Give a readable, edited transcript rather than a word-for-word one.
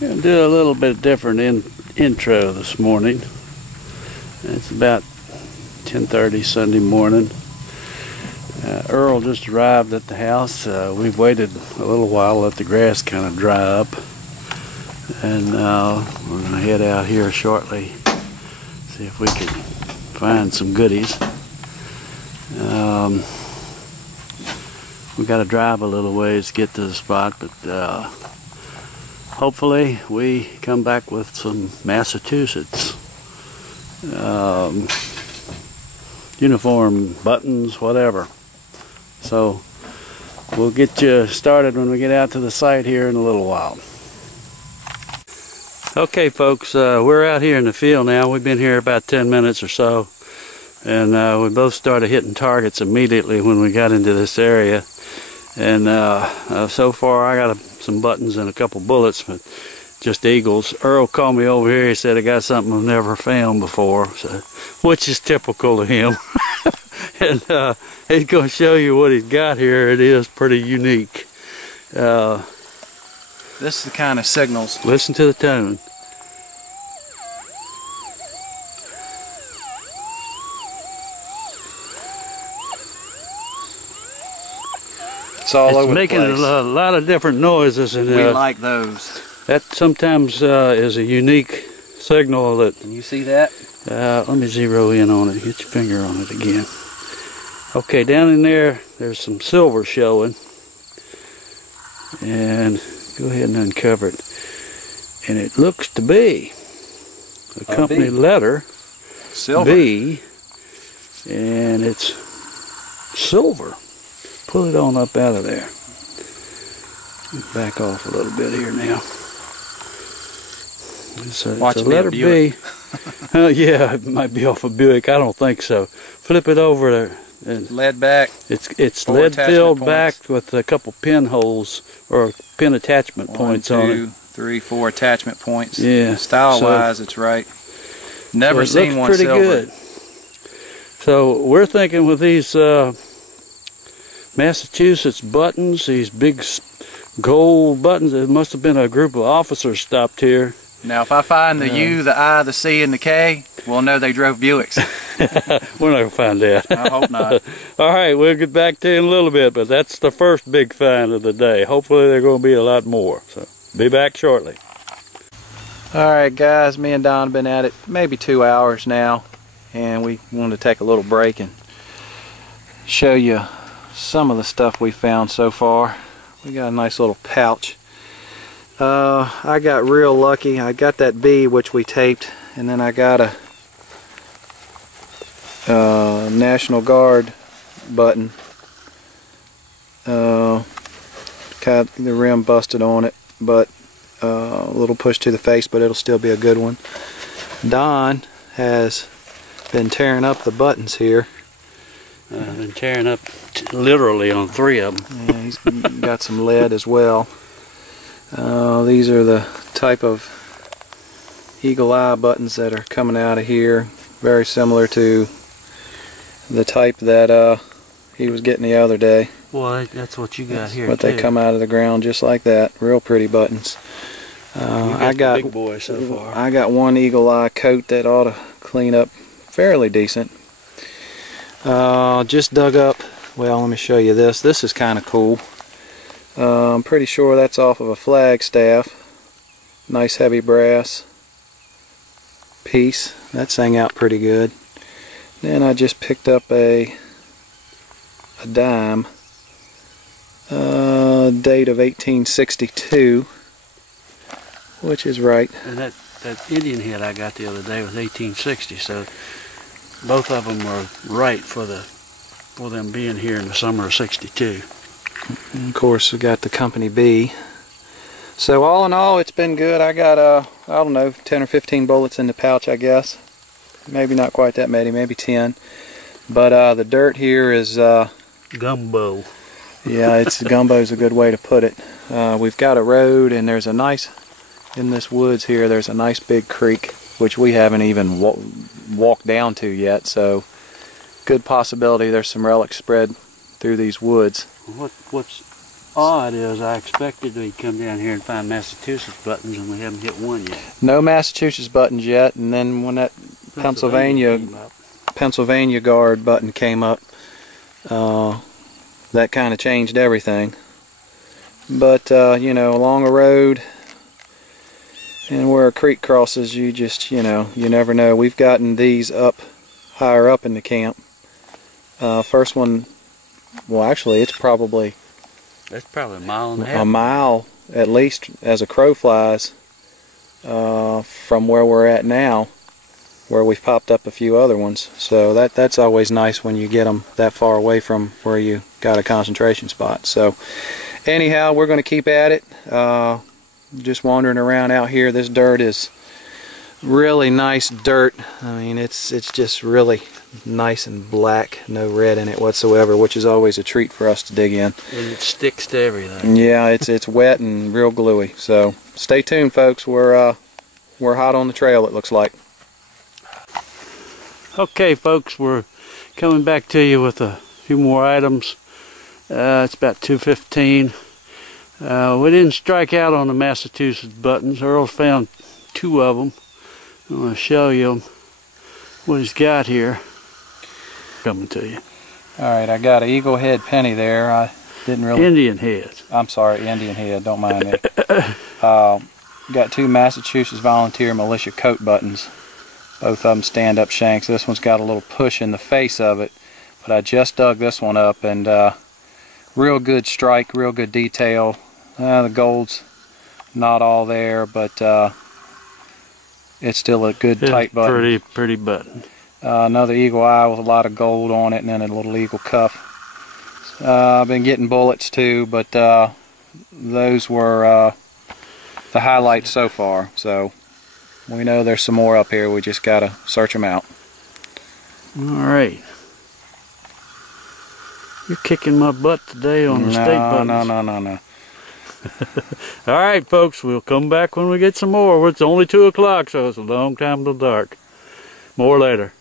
Gonna do a little bit different intro this morning. It's about 10:30 Sunday morning. Earl just arrived at the house. We've waited a little while, let the grass kind of dry up, and we're gonna head out here shortly, see if we can find some goodies. We got to drive a little ways to get to the spot, but hopefully we come back with some Massachusetts uniform buttons, whatever. So we'll get you started when we get out to the site here in a little while. Okay folks, we're out here in the field now. We've been here about 10 minutes or so, and we both started hitting targets immediately when we got into this area. And so far I got some buttons and a couple bullets, but just eagles. Earl called me over here. He said, I got something I've never found before, so, which is typical of him. And he's going to show you what he's got here. It is pretty unique. This is the kind of signals. Listen to the tone. It's all over the place. It's making a lot of different noises, and we like those. That sometimes is a unique signal. That can you see that? Let me zero in on it. Get your finger on it again. Okay, down in there, there's some silver showing, and go ahead and uncover it. And it looks to be a company letter, silver. B, and it's silver. Pull it on up out of there. Back off a little bit here now. It's a letter B. Yeah, it might be off a Buick. I don't think so. Flip it over there. And lead back. It's lead filled back with a couple pin holes or pin attachment points on it. 1, 2, 3, 4 attachment points. Yeah. Style-wise, it's right. Never seen one silver. It looks pretty good. So we're thinking with these Massachusetts buttons, these big gold buttons, it must have been a group of officers stopped here. Now if I find the U, the I, the C, and the K, we'll know they drove Buicks. We're not going to find out. I hope not. Alright, we'll get back to you in a little bit, but that's the first big find of the day. Hopefully there are going to be a lot more. So be back shortly. Alright guys, me and Don have been at it maybe 2 hours now, and we wanted to take a little break and show you some of the stuff we found so far. We got a nice little pouch. I got real lucky. I got that B, which we taped, and then I got a National Guard button. Got the rim busted on it, but a little push to the face, but it'll still be a good one. Don has been tearing up the buttons here. Been tearing up literally on 3 of them. Yeah, he's got some lead as well. These are the type of eagle eye buttons that are coming out of here. Very similar to the type that he was getting the other day. Well, that's what you got here. But they come out of the ground just like that. Real pretty buttons. I got big boy so far. I got one eagle eye coat that ought to clean up fairly decent. Just dug up. Well, let me show you this. This is kind of cool. I'm pretty sure that's off of a flagstaff. Nice heavy brass piece. That sang out pretty good. Then I just picked up a dime. Date of 1862, which is right. And that Indian head I got the other day was 1860, so both of them were right for them being here in the summer of '62. And of course, we got the company B. So all in all, it's been good. I got I don't know, 10 or 15 bullets in the pouch, I guess. Maybe not quite that many, maybe 10. But the dirt here is gumbo. Yeah, gumbo's a good way to put it. We've got a road, and there's a nice, in this woods here, there's a nice big creek, which we haven't even walked down to yet, so good possibility there's some relics spread through these woods. What's odd is I expected we'd come down here and find Massachusetts buttons, and we haven't hit one yet. No Massachusetts buttons yet, and then when that Pennsylvania guard button came up, that kind of changed everything. But you know, along a road and where a creek crosses, you just, you know, you never know. We've gotten these up higher up in the camp. First one, well, actually it's probably a mile and a half. A mile at least as a crow flies from where we're at now, where we've popped up a few other ones. So that's always nice when you get them that far away from where you got a concentration spot. So anyhow, we're going to keep at it. Just wandering around out here. This dirt is really nice dirt. I mean, it's just really nice and black, no red in it whatsoever, which is always a treat for us to dig in. And it sticks to everything. Yeah, it's wet and real gluey. So stay tuned, folks. We're hot on the trail, it looks like. Okay, folks, we're coming back to you with a few more items. It's about 2:15. We didn't strike out on the Massachusetts buttons. Earl's found 2 of them. I'm going to show you what he's got here. Coming to you. Alright, I got an eagle head penny there. I didn't really... Indian heads. I'm sorry, Indian head, don't mind me. Got 2 Massachusetts Volunteer Militia coat buttons. Both of them stand-up shanks. This one's got a little push in the face of it, but I just dug this one up, and real good strike, real good detail. The gold's not all there, but it's still a good tight button. Pretty button. Another eagle eye with a lot of gold on it, and then a little eagle cuff. I've been getting bullets too, but those were the highlights so far. So we know there's some more up here. We just gotta search them out. All right. You're kicking my butt today on the state buttons. No. All right, folks, we'll come back when we get some more. It's only 2 o'clock, so it's a long time till dark. More later.